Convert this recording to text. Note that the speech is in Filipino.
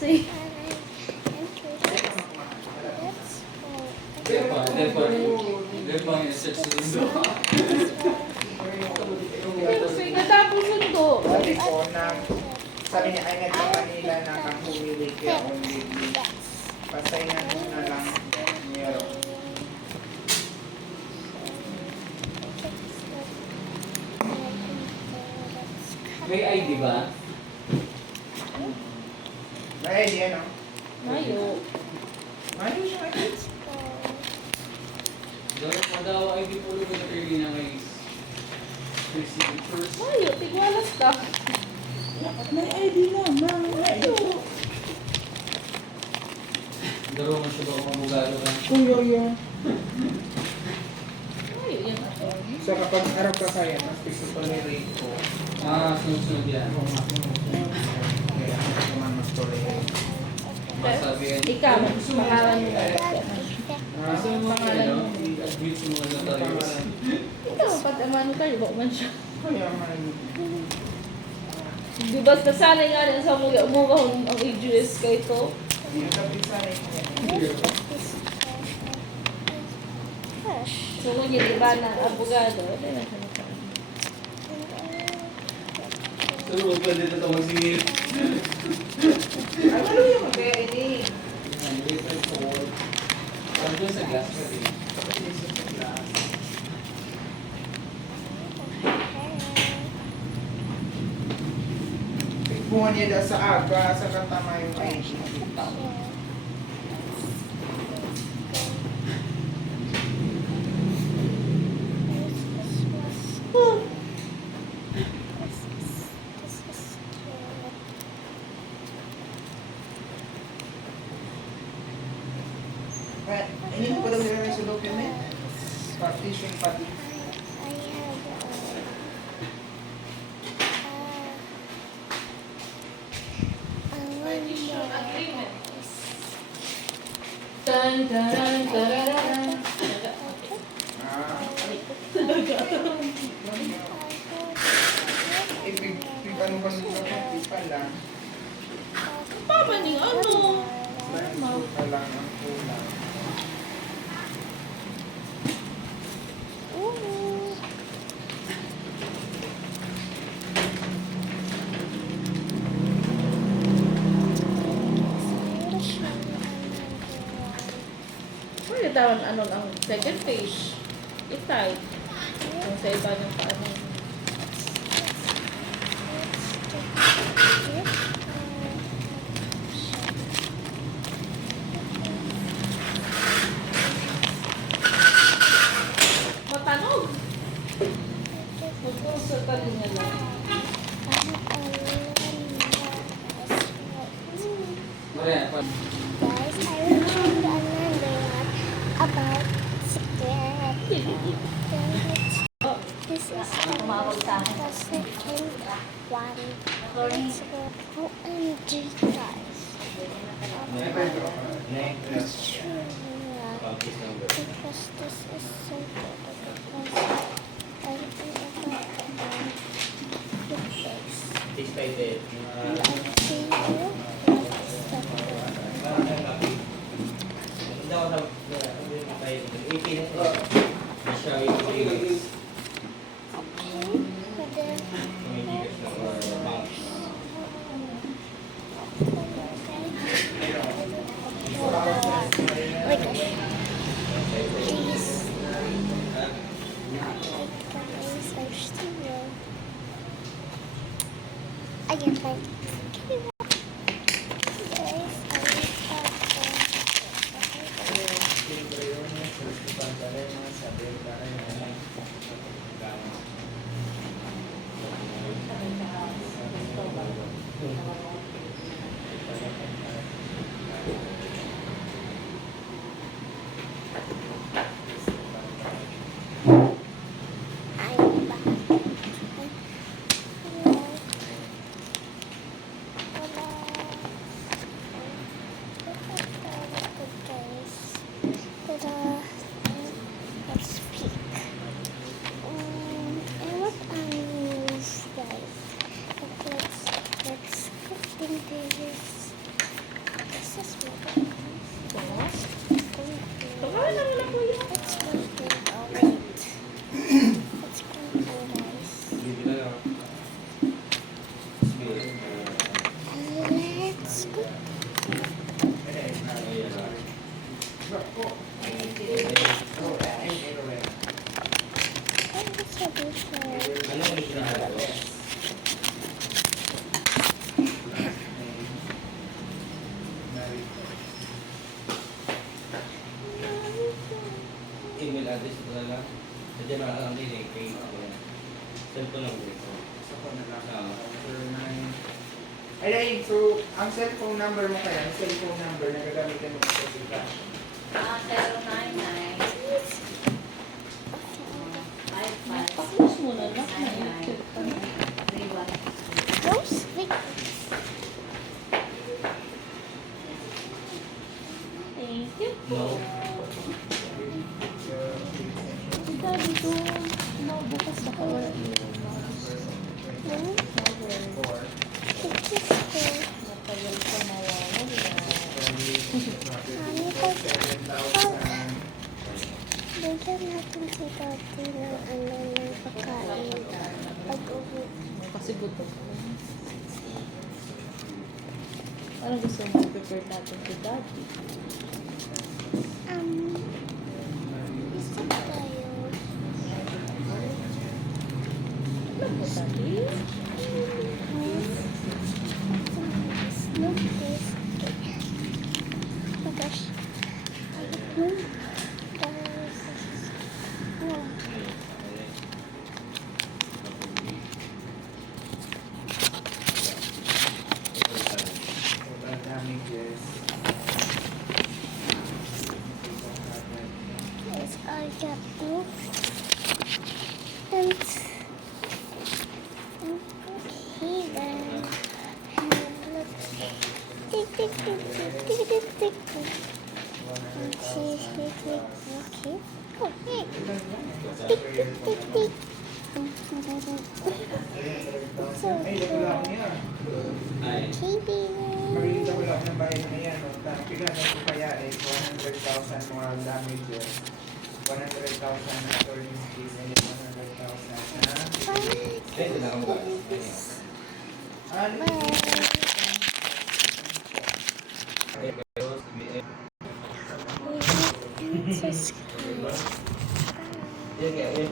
See? Kasi katapos sundo. Sabi ko na, sabi niya ay nagpa Manila na kang humiwi kaya only pasayan mo na lang meron. May ID ba? May idea, no? Mayo. Mayo siya ID. Daw ID po lugo na early na may signatures. Mayo, tigwalas ka. May ID na, Mayo. Daro mo siya baka mamugalo ka. Kuya yan. Mayo yan ako. So kapag harap ka kaya, mas physically rate ko. Sunod-sunod yan. Kaya ako naman mas tolerate. Masabi yan. Ikaw, pangalan mo. Kasi yung mga ano, i-admit mo nga na tayo. Ikaw, pag-amano kayo, baka man siya. Kaya man. Di ba, nasanay nga rin sa mga umubahon ang AGS kay to? Yung kapisanay niya. So, kung yung iba na abogado, hindi na siya nasanay. So, huwag pa dito ito magsingit. Ay, ano yung mag-ID? Parang doon sa glass pa rin. Buwan niya daw sa aga, sa katama yung ID. Hindi mo pa daw nilagay sa document? Partition pati. Tan, taran, tararan. Ah. Ano ba nila pati pala? Papa ni ano? Suka lang ang kulang. Pwede tawon ano ang second page. I-type. Kung sa iba ng paano. Matanog. Magkurso ka rin niya lang. Maria, pa. Guys, I will tell you another one about secret. This is the second one. Let's go. OMG, guys. It's true. Because this is so good. Because everything about the face. Excited. See you. Again, thank you. school. Ano sabi siya? Ano yung ginagawa? Email address ito na lang. Sa general lang din eh. Kay cellphone lang din. Ay, so, ang cellphone number mo kaya, ang cellphone number na gagamitin mo sa Gcash. 099 Tapos muna lang na i-check pa na. 55 Rose? Wait. Thank you po. No. Ika dito, bukas baka wala yung Hmm? Or, Thank you, school. matagal pa mawawala. Mami, pag 7,000. bigyan natin si Tati ng ano ng pagkain pag-uwi. Kasi buto ko. Anong gusto mo i-prepare natin to daddy? Isip tayo. Ano mo daddy? Snoop this. Oh gosh. Sobrang damages. Yes, I got you. And okay then. And let's tick tick tick tick tick tick tick tick. Okay, tick tick. Okay. Oh, hey. Tick tick tick tick. So Ay, wala ko cool. niya. Ay. Baby. Makikita ko lang ng bayan na yan. Piganan ko kaya eh, 100,000 moral damages. 100,000 na attorney's fees and 100,000 na... Pwede na akong gano'n. Bye. Subscribe. Yan kaya, yan.